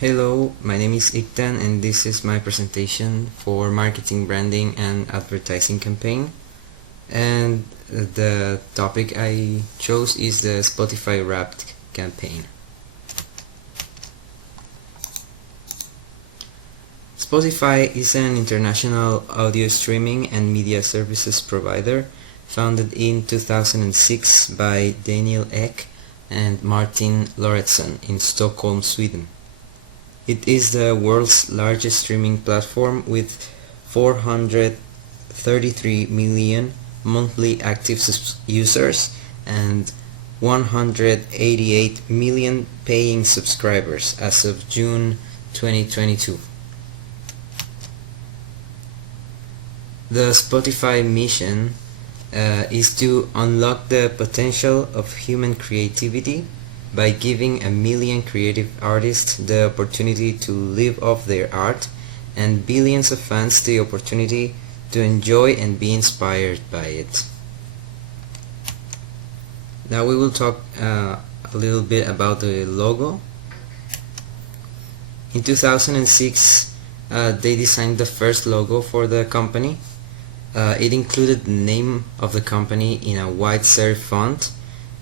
Hello, my name is Iktan and this is my presentation for marketing, branding and advertising campaign. And the topic I chose is the Spotify Wrapped campaign. Spotify is an international audio streaming and media services provider founded in 2006 by Daniel Ek and Martin Lorentzon in Stockholm, Sweden. It is the world's largest streaming platform with 433 million monthly active users and 188 million paying subscribers as of June 2022. The Spotify mission is to unlock the potential of human creativity by giving a million creative artists the opportunity to live off their art and billions of fans the opportunity to enjoy and be inspired by it. Now we will talk a little bit about the logo. In 2006 they designed the first logo for the company. It included the name of the company in a white serif font,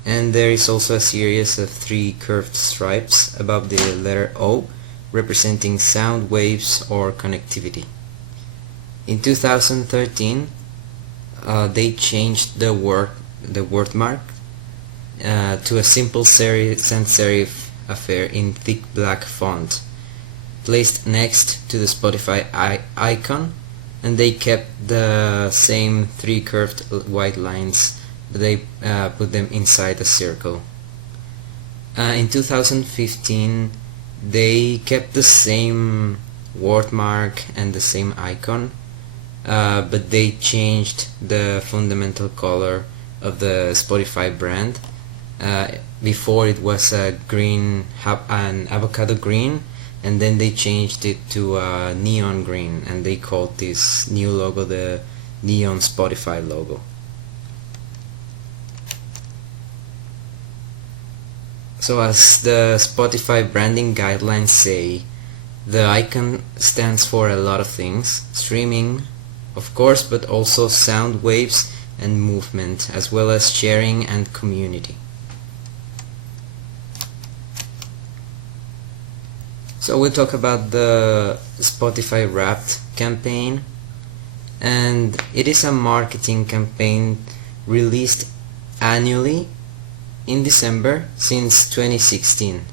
and there is also a series of 3 curved stripes above the letter O representing sound waves or connectivity. In 2013 they changed the word mark to a simple sans serif affair in thick black font placed next to the Spotify icon, and they kept the same 3 curved white lines, but they put them inside a circle. In 2015 they kept the same wordmark and the same icon, but they changed the fundamental color of the Spotify brand. Before it was an avocado green, and then they changed it to a neon green, and they called this new logo the Neon Spotify logo. So as the Spotify branding guidelines say, the icon stands for a lot of things: streaming, of course, but also sound waves and movement, as well as sharing and community. So we'll talk about the Spotify Wrapped campaign, and it is a marketing campaign released annually in December since 2016.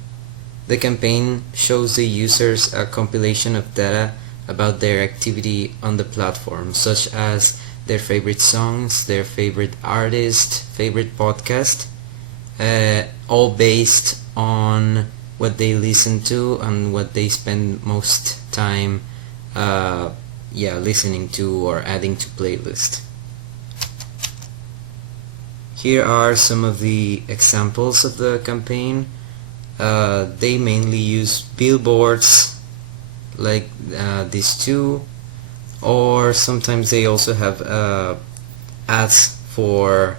The campaign shows the users a compilation of data about their activity on the platform, such as their favorite songs, their favorite artist, favorite podcast, all based on what they listen to and what they spend most time listening to or adding to playlist. Here are some of the examples of the campaign. They mainly use billboards like these two, or sometimes they also have ads for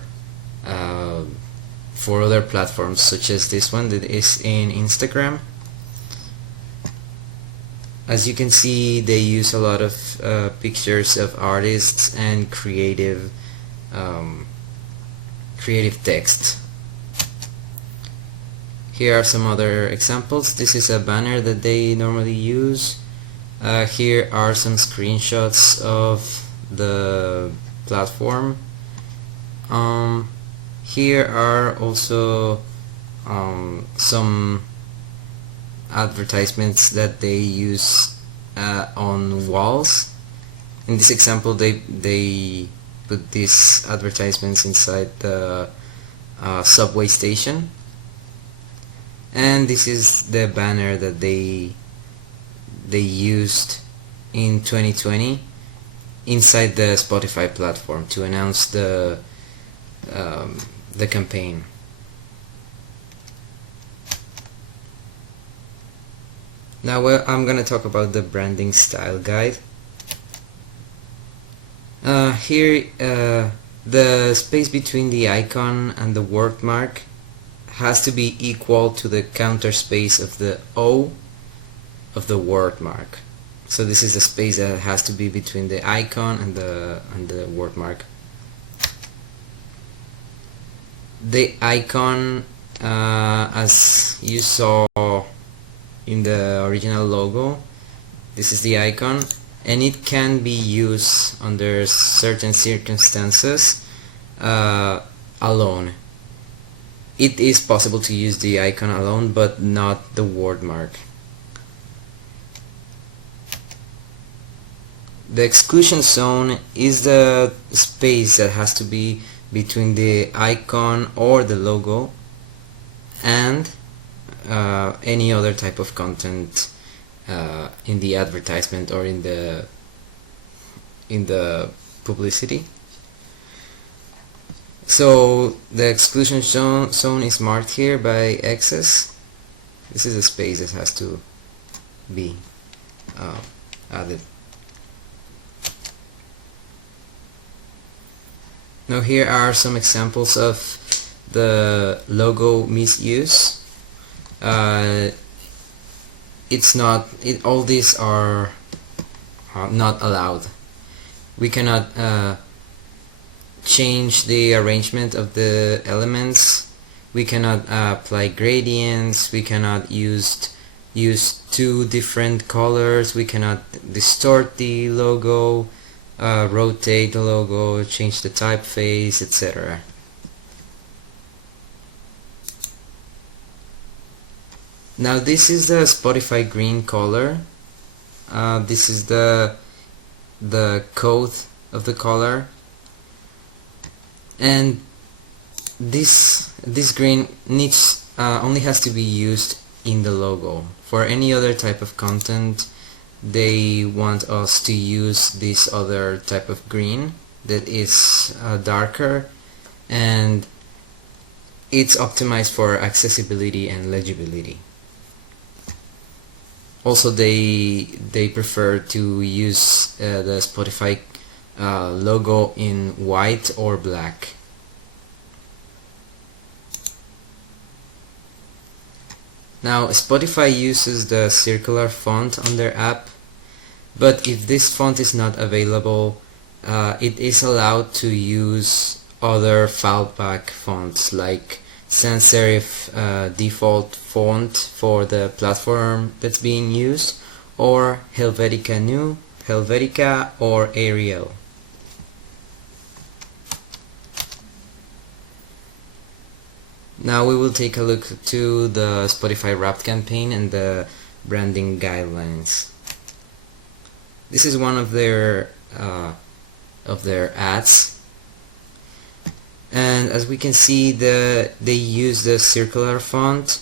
other platforms, such as this one that is in Instagram. As you can see, they use a lot of pictures of artists and creative text. Here are some other examples. This is a banner that they normally use. Here are some screenshots of the platform. Here are also some advertisements that they use on walls. In this example, they put these advertisements inside the subway station, and this is the banner that they used in 2020 inside the Spotify platform to announce the campaign. Now I'm gonna talk about the branding style guide. Here the space between the icon and the word mark has to be equal to the counter space of the O of the word mark. So this is the space that has to be between the icon and the word mark. The icon, as you saw in the original logo, this is the icon, and it can be used under certain circumstances alone. It is possible to use the icon alone, but not the word mark. The exclusion zone is the space that has to be between the icon or the logo and any other type of content in the advertisement or in the publicity. So the exclusion zone is marked here by X's. This is a space that has to be added. Now here are some examples of the logo misuse. All these are not allowed. We cannot change the arrangement of the elements. We cannot apply gradients. We cannot use two different colors. We cannot distort the logo, rotate the logo, change the typeface, etc. Now this is the Spotify green color. This is the code of the color, and this green needs only has to be used in the logo. For any other type of content, they want us to use this other type of green that is darker, and it's optimized for accessibility and legibility. Also, they prefer to use the Spotify logo in white or black. Now Spotify uses the circular font on their app, but if this font is not available, it is allowed to use other fallback fonts like sans serif default font for the platform that's being used, or Helvetica New, Helvetica, or Arial. Now we will take a look to the Spotify Wrapped campaign and the branding guidelines. This is one of their ads, and as we can see, they use the circular font,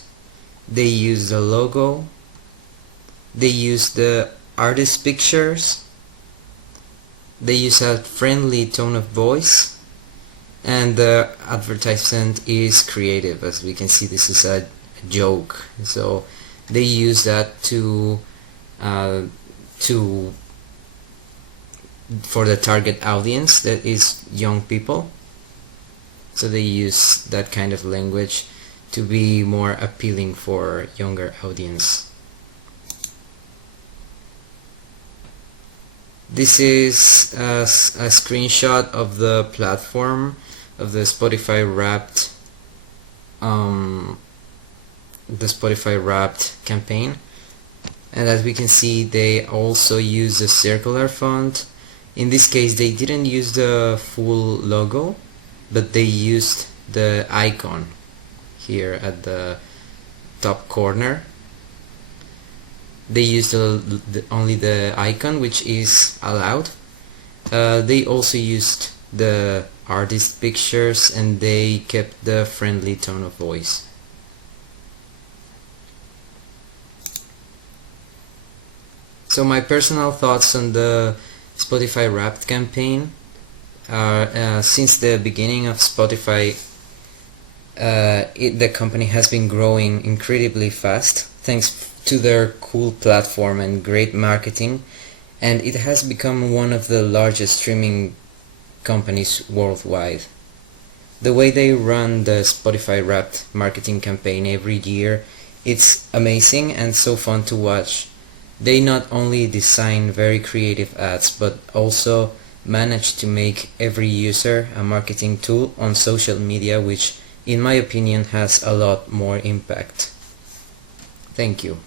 they use the logo, they use the artist pictures, they use a friendly tone of voice, and the advertisement is creative. As we can see, this is a joke, so they use that for the target audience that is young people. So they use that kind of language to be more appealing for younger audience. This is a screenshot of the platform of the Spotify Wrapped campaign, and as we can see, they also use the circular font. In this case, they didn't use the full logo, but they used the icon here at the top corner. They used only the icon, which is allowed. They also used the artist pictures, and they kept the friendly tone of voice. So my personal thoughts on the Spotify Wrapped campaign are, since the beginning of Spotify, the company has been growing incredibly fast thanks to their cool platform and great marketing, and it has become one of the largest streaming companies worldwide. The way they run the Spotify Wrapped marketing campaign every year, it's amazing and so fun to watch. They not only design very creative ads, but also manage to make every user a marketing tool on social media, which in my opinion has a lot more impact. Thank you.